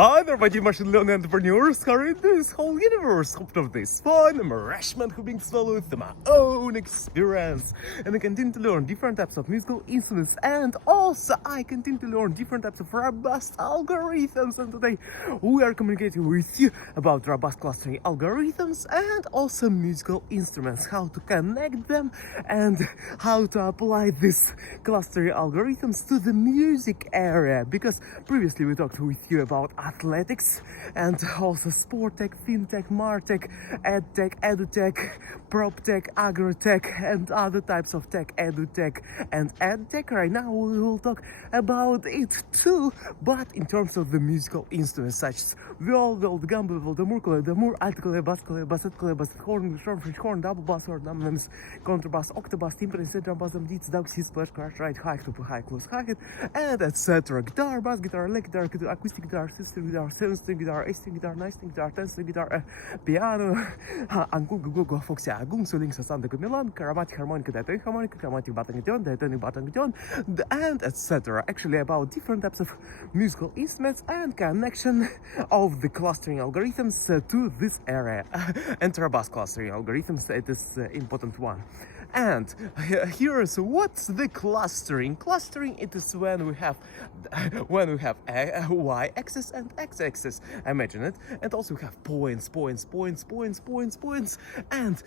Hi there, my dear machine learning entrepreneurs who are in this whole universe of this fun embarrassment who brings value through my own experience. And I continue to learn different types of musical instruments, and also I continue to learn different types of robust algorithms. And today we are communicating with you about robust clustering algorithms and also musical instruments, how to connect them and how to apply these clustering algorithms to the music area. Because previously we talked with you about athletics and also sport tech, fintech, martech, edtech, edutech, proptech, agrotech, and other types of tech, edutech and edtech. Right now we will talk about it too, but in terms of the musical instruments such as viol, gamba, voldemur, claviemur, alt bass, basset, basset, horn, short, French horn, double bass, or drums, contrabass, octobass, timpani, drum bass, beats, dogs, his splash, crash, right, high, to high, close, hi-hat, and etc. Guitar, bass guitar, electric guitar, acoustic guitar, system guitar, 7-string guitar, 8-string guitar, 9-string guitar, 10-string guitar, piano, angu, foxy, agung, soling, sasanda, milan, chromatic harmonica, diatonic harmonica, chromatic batonation, diatonic batonation, and etc. Actually about different types of musical instruments and connection of the clustering algorithms to this area. And robust clustering algorithms, it is important one. And here's what's the clustering. Clustering, it is when we have a y-axis and x-axis. Imagine it. And also we have points, and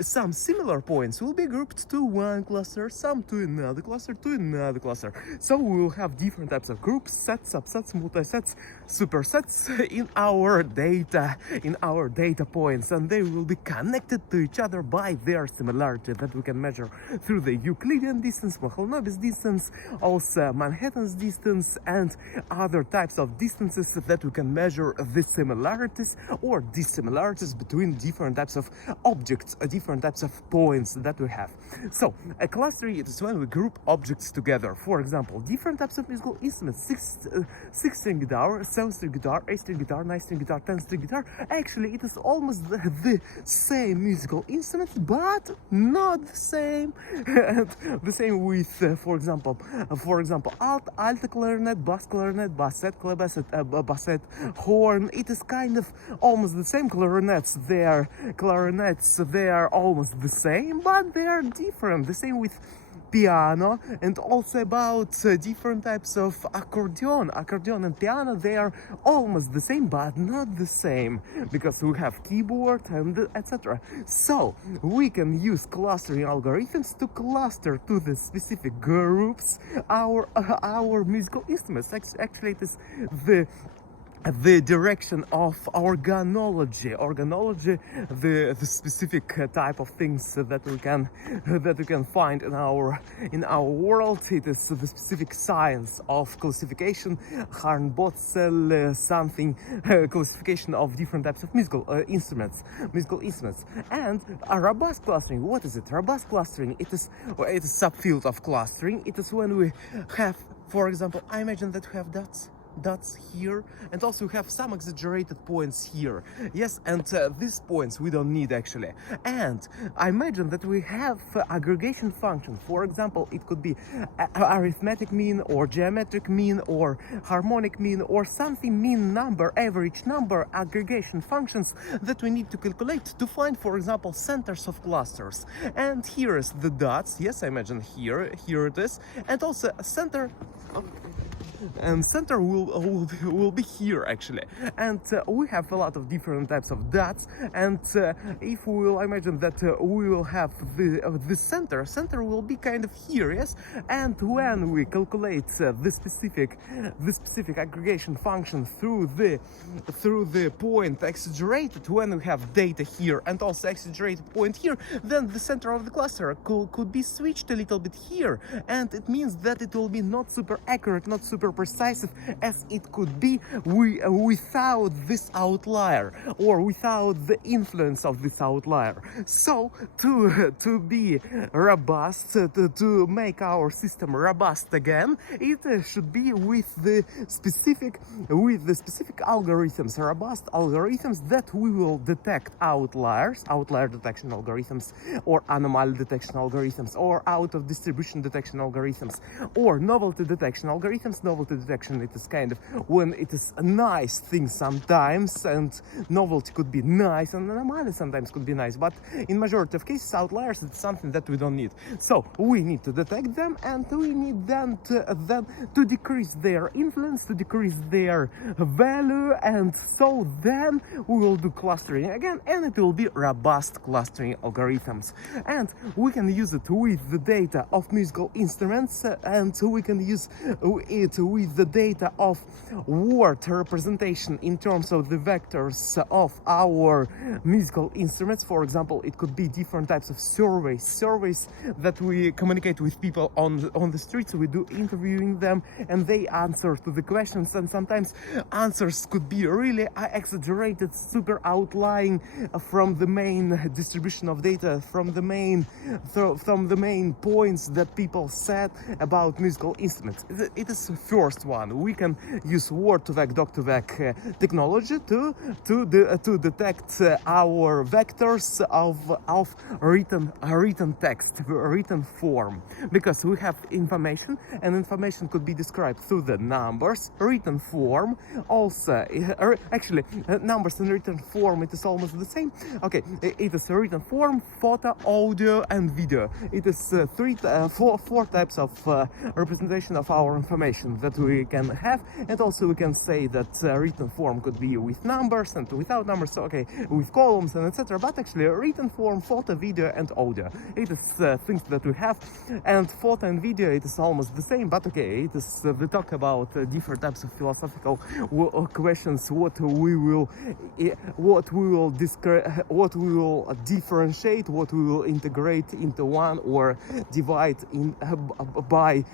some similar points will be grouped to one cluster, some to another cluster, So we will have different types of groups, sets, subsets, multisets, supersets in our data points, and they will be connected to each other by their similarity that we can measure through the Euclidean distance, Mahalanobis distance, also Manhattan's distance, and other types of distances that we can measure the similarities or dissimilarities between different types of objects, different types of points that we have. So a clustering is when we group objects together. For example, different types of musical instruments: 6-string guitar, 7-string guitar, 8-string guitar, 9-string guitar, 10-string guitar. Actually, it is almost the same musical instruments, but not the same. And the same with, for example, alt clarinet, basset, basset, horn. It is kind of almost the same. Clarinets, they are almost the same, but they are different. The same with piano, and also about different types of accordion and piano. They are almost the same, but not the same, because we have keyboard and etc. So we can use clustering algorithms to cluster to the specific groups our musical instruments. Actually, it is the direction of organology, the specific type of things that we can find in our world. It is the specific science of classification, Harn-Botzel something, classification of different types of musical instruments. And a robust clustering, what is it? Robust clustering, it is a subfield of clustering. It is when we have, for example, I imagine that we have dots here, and also we have some exaggerated points here. Yes, and these points we don't need actually. And I imagine that we have aggregation function. For example, it could be arithmetic mean or geometric mean or harmonic mean or something mean number, average number, aggregation functions that we need to calculate to find, for example, centers of clusters. And here is the dots. Yes, I imagine here it is, and also a center. And center will be here actually, and we have a lot of different types of dots. And if we will imagine that we will have the center will be kind of here, yes. And when we calculate the specific aggregation function through the point exaggerated, when we have data here and also exaggerated point here, then the center of the cluster could be switched a little bit here, and it means that it will be not super accurate, not super precise as it could be without this outlier or without the influence of this outlier. So to be robust, to make our system robust again, it should be with the specific algorithms, robust algorithms that we will detect outliers, outlier detection algorithms, or anomaly detection algorithms, or out of distribution detection algorithms, or novelty detection algorithms, novelty detection, it is kind of when it is a nice thing sometimes, and novelty could be nice and anomaly sometimes could be nice, but in majority of cases outliers it's something that we don't need. So we need to detect them, and we need them to decrease their influence, to decrease their value, and so then we will do clustering again, and it will be robust clustering algorithms. And we can use it with the data of musical instruments, and we can use it with the data of word representation in terms of the vectors of our musical instruments. For example, it could be different types of surveys that we communicate with people on the streets. We do interviewing them, and they answer to the questions, and sometimes answers could be really exaggerated, super outlying from the main distribution of data, from the main points that people said about musical instruments. It is the first one. We can use word-to-vec, doc-to-vec technology to detect our vectors of written text, written form, because we have information, and information could be described through the numbers, written form. Also, actually, numbers and written form, it is almost the same. Okay, it is written form, photo, audio, and video. It is four types of representation of our information that we can have, and also we can say that written form could be with numbers and without numbers, so okay, with columns and etc. But actually, written form, photo, video, and audio, it is things that we have, and photo and video, it is almost the same. But okay, it is we talk about different types of philosophical questions. What we will differentiate, what we will integrate into one, or divide in by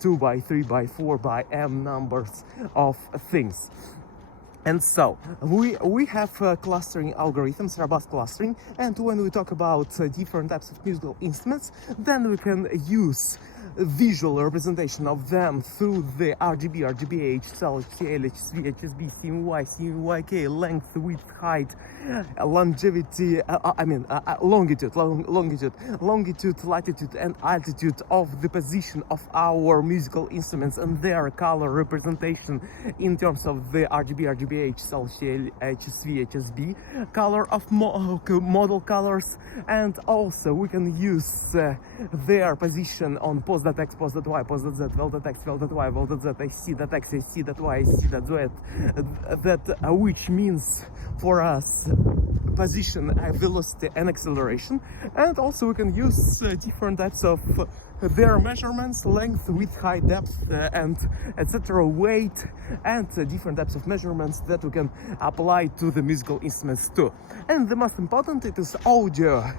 2, by 3, by 4, by m numbers of things. And so we have clustering algorithms, robust clustering, and when we talk about different types of musical instruments, then we can use visual representation of them through the RGB, RGBH, CL, HSV, HSB, CMY, CMYK, length, width, height, longevity, longitude, latitude, and altitude of the position of our musical instruments, and their color representation in terms of the RGB, RGBH, CL, HSV, HSB, color of model colors, and also we can use their position on pos.x, pos.y, pos.z, vel.x, vel.y, vel.z, ac.x, ac.y, ac.z, which means for us position, velocity, and acceleration. And also we can use different types of their measurements, length, width, height, depth, and etc., weight, and different types of measurements that we can apply to the musical instruments too. And the most important, it is audio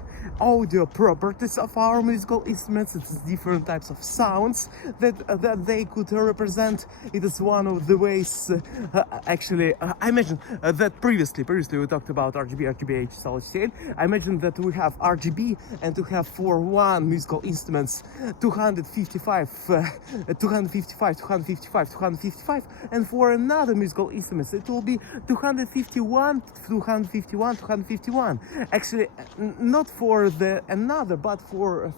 properties of our musical instruments. It's different types of sounds that they could represent. It is one of the ways. I mentioned that previously we talked about RGB, RGBH, solid state. I mentioned that we have RGB, and we have for one musical instruments 255, and for another musical instruments it will be 251. Actually, not for the another, but for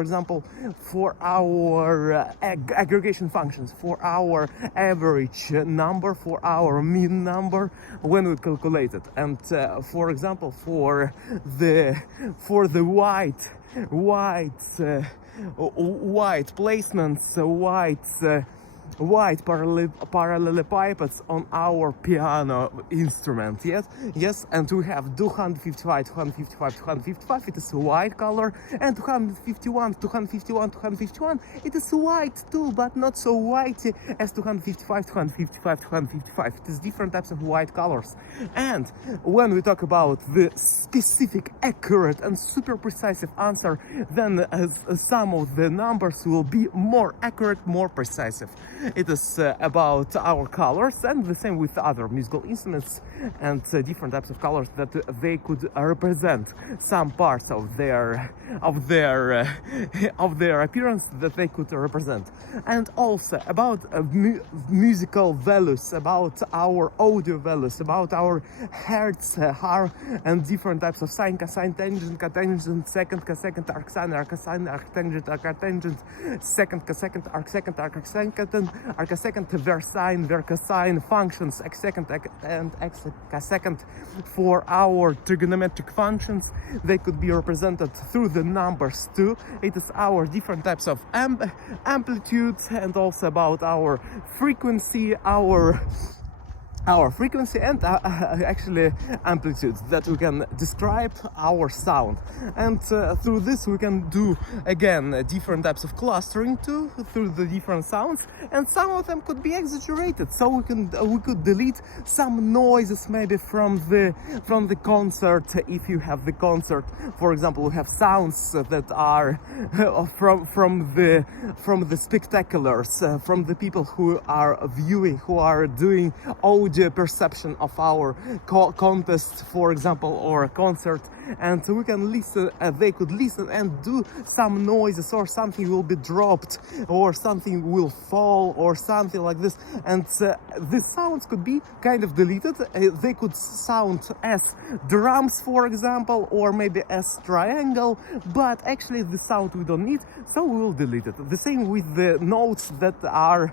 example, for our aggregation functions, for our average number, for our mean number when we calculate it. And for example, for the white placements, white parallelepipeds on our piano instrument. Yes, and we have 255, it is white color, and 251, it is white too, but not so white as 255. It is different types of white colors. And when we talk about the specific, accurate, and super precise answer, then some of the numbers will be more accurate, more precise. It is about our colors, and the same with other musical instruments, and different types of colors that they could represent some parts of their appearance that they could represent. And also about musical values, about our audio values, about our hertz, and different types of sine, cosine, tangent, cotangent, second, cosecant, arcsine, arcsine, arctangent, arctangent, second, cosecant, arcsecant, arcsecant, arcsecond, versine, vercosine functions, arcsecond and exasecond for our trigonometric functions. They could be represented through the numbers too. It is our different types of amplitudes, and also about our frequency, our frequency and actually amplitudes that we can describe our sound. And through this we can do again different types of clustering too, through the different sounds, and some of them could be exaggerated, so we could delete some noises maybe from the concert. If you have the concert, for example, we have sounds that are from the spectaculars, from the people who are viewing, who are doing audio perception of our contest, for example, or a concert, and we can listen, they could listen and do some noises, or something will be dropped, or something will fall, or something like this, and these sounds could be kind of deleted. They could sound as drums, for example, or maybe as triangle, but actually the sound we don't need, so we will delete it. The same with the notes that are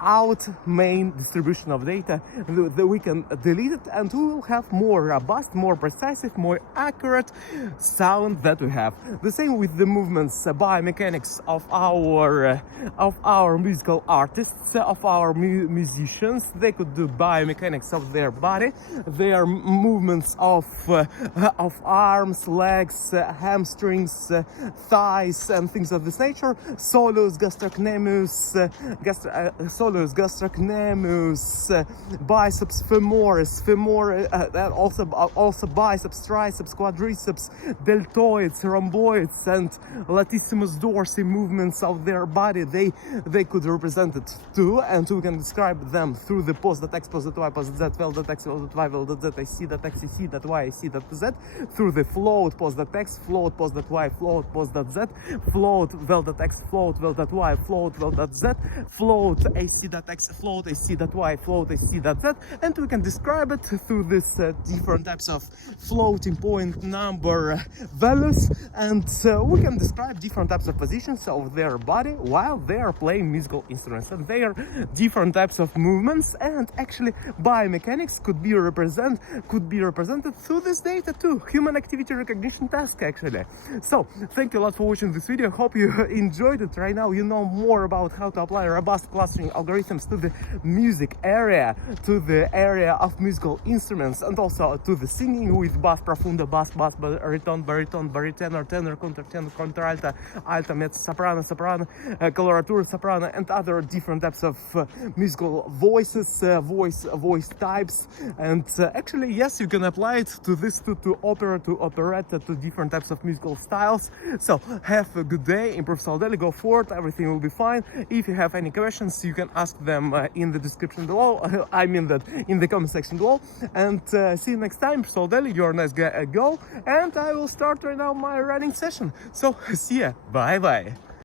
out main distribution of data, that we can delete it, and we will have more robust, more precise, more accurate sound that we have. The same with the movements, biomechanics of our musical artists, of our musicians. They could do biomechanics of their body, their movements of arms, legs, hamstrings, thighs, and things of this nature. Solus, gastrocnemius, biceps femoris, also biceps, triceps, quadriceps, deltoids, rhomboids, and latissimus dorsi movements of their body. They could represent it too, and we can describe them through the pos.x, pos.y, pos.z, vel.x, vel.y, vel.z, ic.x, ic.y, ic.z, through the float pos.x, float pos.y, float pos.z, float vel.x, float vel.y, float vel.z, float ac.x, float ac.y, float ac.z, and we can describe it through this different types of floating point number values, and we can describe different types of positions of their body while they are playing musical instruments, and their different types of movements, and actually biomechanics could be represented through this data too. Human activity recognition task, actually. So thank you a lot for watching this video. Hope you enjoyed it. Right now you know more about how to apply robust clustering algorithms to the music area, to the area of musical instruments, and also to the singing with bass profundo, bass, baritone, tenor, contratenor, contralto, alto, mezzo, soprano, coloratura, soprano, and other different types of musical voices, voice types. And actually, yes, you can apply it to this, to opera, to operetta, to different types of musical styles. So have a good day, improve solidly, go forward, everything will be fine. If you have any questions, you can ask them in the description below. I mean that in the comment section below. And see you next time. Solidly, you're a nice guy. Go, and I will start right now my running session. So see ya. Bye bye.